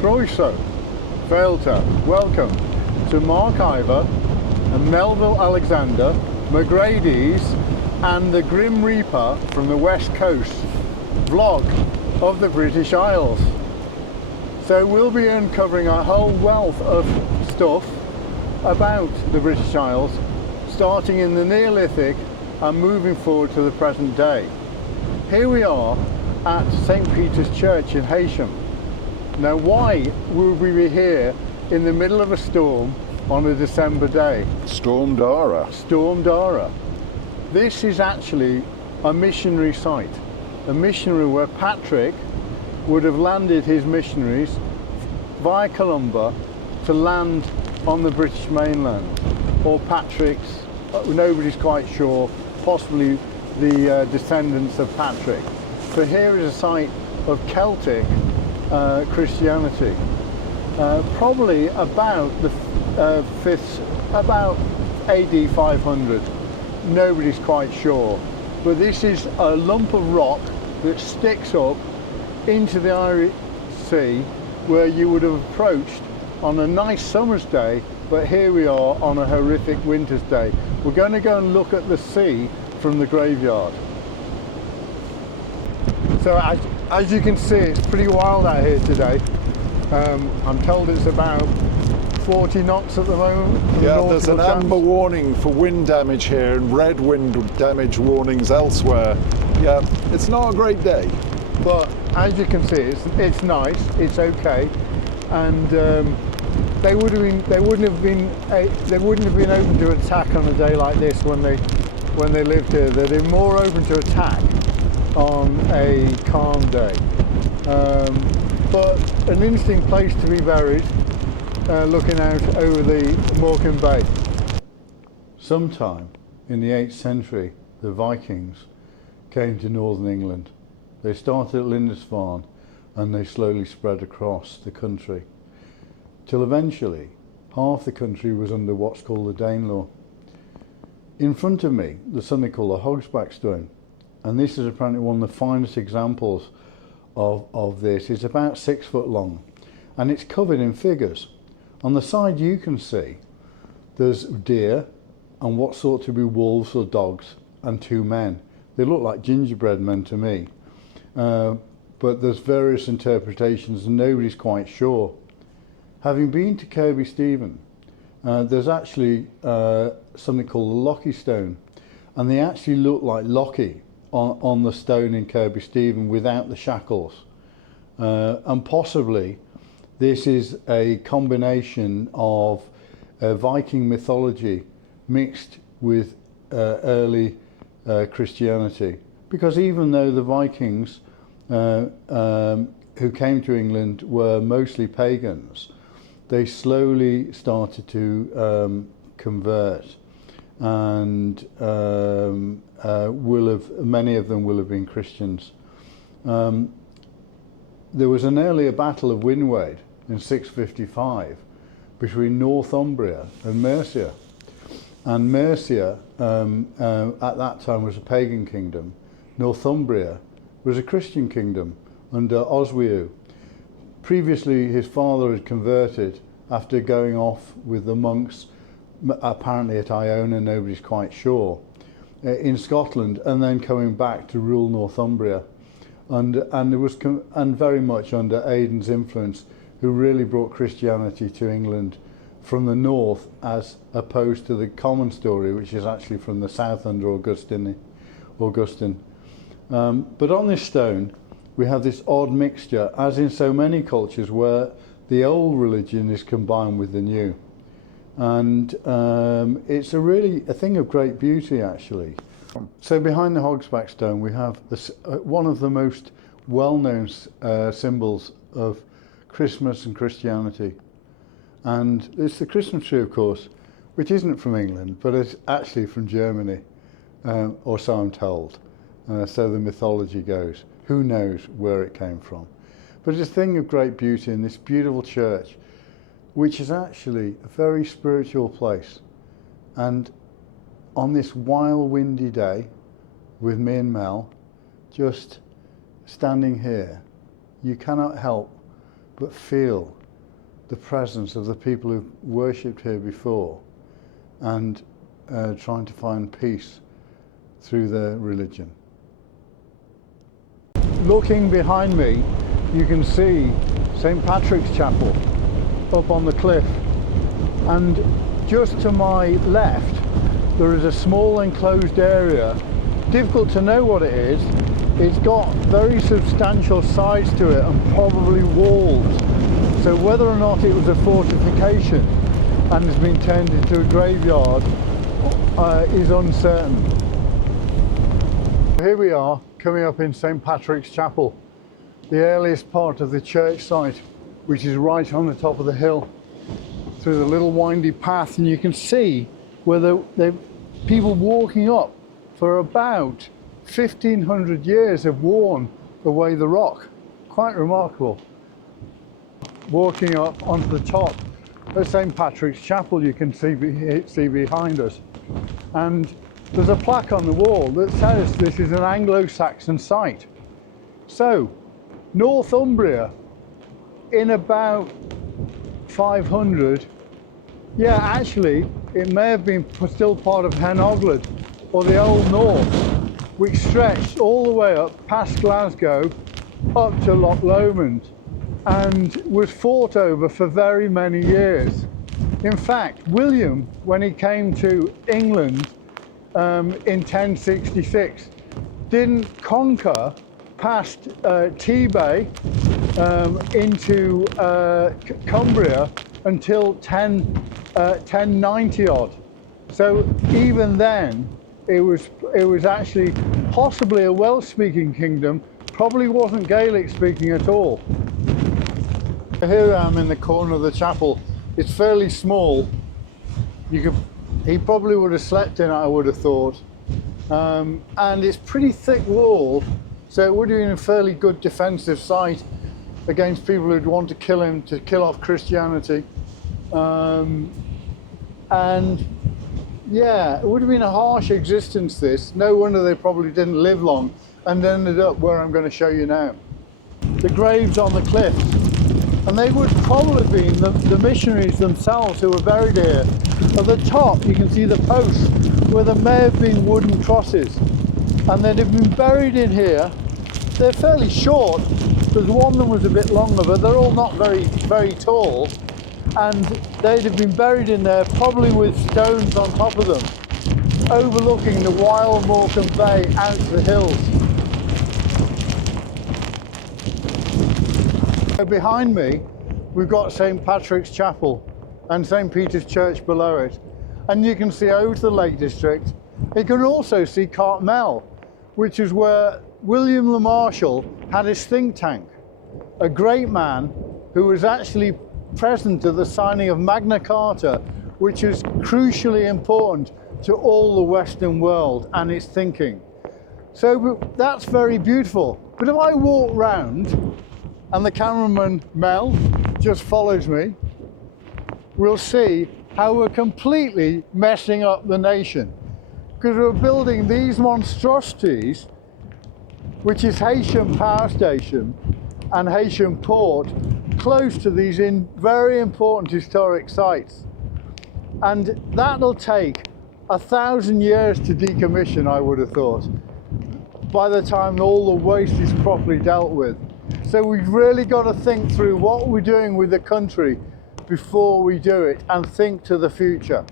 Croeso, Failta, welcome to Mark Ivor and Melville Alexander, McGrady's and the Grim Reaper from the West Coast vlog of the British Isles. So we'll be uncovering a whole wealth of stuff about the British Isles, starting in the Neolithic and moving forward to the present day. Here we are at St. Peter's Church in Heysham. Now, why would we be here in the middle of a storm on a December day? Storm Daragh. Storm Daragh. This is actually a missionary site, a missionary where Patrick would have landed his missionaries via Columba to land on the British mainland, or Patrick's, nobody's quite sure, possibly the descendants of Patrick. So here is a site of Celtic Christianity, probably about the about AD 500. Nobody's quite sure, but this is a lump of rock that sticks up into the Irish Sea, where you would have approached on a nice summer's day, but here we are on a horrific winter's day. We're going to go and look at the sea from the graveyard. So as you can see, it's pretty wild out here today. I'm told it's about 40 knots at the moment. Yeah, there's an amber warning for wind damage here and red wind damage warnings elsewhere. Yeah, it's not a great day. But as you can see, it's nice, it's okay, and they wouldn't have been open to attack on a day like this when they lived here. They'd be more open to attack on a calm day. But an interesting place to be buried, looking out over the Morecambe Bay. Sometime in the 8th century, the Vikings came to northern England. They started at Lindisfarne and they slowly spread across the country, till eventually half the country was under what's called the Danelaw. In front of me, there's something called a Hogsback stone, and this is apparently one of the finest examples of this. It's about 6 foot long and it's covered in figures. On the side you can see there's deer and what sort to be wolves or dogs and 2 men. They look like gingerbread men to me, but there's various interpretations and nobody's quite sure. Having been to Kirby Stephen, there's actually something called the Lockie stone, and they actually look like Lockie on the stone in Kirby Stephen without the shackles, and possibly this is a combination of Viking mythology mixed with early Christianity, because even though the Vikings who came to England were mostly pagans, they slowly started to convert, and many of them will have been Christians. There was an earlier battle of Winwade in 655 between Northumbria and Mercia, and Mercia at that time was a pagan kingdom. Northumbria was a Christian kingdom under Oswiu. Previously his father had converted after going off with the monks, apparently at Iona, nobody's quite sure, in Scotland, and then coming back to rule Northumbria, and it was very much under Aidan's influence, who really brought Christianity to England from the north, as opposed to the common story, which is actually from the south under Augustine. But on this stone we have this odd mixture, as in so many cultures, where the old religion is combined with the new, and it's really a thing of great beauty actually. So behind the Hogsback stone we have this, one of the most well-known symbols of Christmas and Christianity, and it's the Christmas tree, of course, which isn't from England but it's actually from Germany, or so I'm told. So the mythology goes. Who knows where it came from? But it's a thing of great beauty in this beautiful church, which is actually a very spiritual place. And on this wild windy day, with me and Mel just standing here, you cannot help but feel the presence of the people who've worshipped here before and trying to find peace through their religion. Looking behind me, you can see St. Patrick's Chapel up on the cliff, and just to my left there is a small enclosed area. Difficult to know what it is. It's got very substantial sides to it and probably walls, so whether or not it was a fortification and has been turned into a graveyard is uncertain. Here we are coming up in St. Patrick's Chapel, the earliest part of the church site, which is right on the top of the hill, through the little windy path, and you can see where the people walking up for about 1500 years have worn away the rock. Quite remarkable. Walking up onto the top of St. Patrick's Chapel, you can see behind us, and there's a plaque on the wall that says this is an Anglo-Saxon site. So Northumbria in about 500, yeah, actually it may have been still part of Hen Ogledd, or the Old North, which stretched all the way up past Glasgow up to Loch Lomond and was fought over for very many years. In fact, William, when he came to England in 1066, didn't conquer past Tebay into Cumbria until 1090 odd. So even then it was actually possibly a Welsh-speaking kingdom, probably wasn't Gaelic speaking at all. Here I am in the corner of the chapel. It's fairly small. He probably would have slept in it, I would have thought. And it's pretty thick wall, so it would have been a fairly good defensive site against people who'd want to kill him, to kill off Christianity. And yeah, it would have been a harsh existence, this. No wonder they probably didn't live long and ended up where I'm going to show you now. The graves on the cliffs, and they would probably have been the missionaries themselves who were buried here. At the top you can see the posts where there may have been wooden crosses, and they'd have been buried in here. They're fairly short. There's one of them was a bit longer, but they're all not very tall, and they'd have been buried in there probably with stones on top of them, overlooking the wild Morecambe Bay out to the hills. So behind me we've got St. Patrick's Chapel and St. Peter's Church below it, and you can see over to the Lake District. You can also see Cartmel, which is where William the Marshal had his think tank, a great man who was actually present at the signing of Magna Carta, which is crucially important to all the Western world and its thinking. So that's very beautiful. But if I walk round, and the cameraman Mel just follows me, we'll see how we're completely messing up the nation, because we're building these monstrosities, which is Heysham Power Station and Heysham Port, close to these very important historic sites. And that'll take 1,000 years to decommission, I would have thought, by the time all the waste is properly dealt with. So we've really got to think through what we're doing with the country before we do it, and think to the future.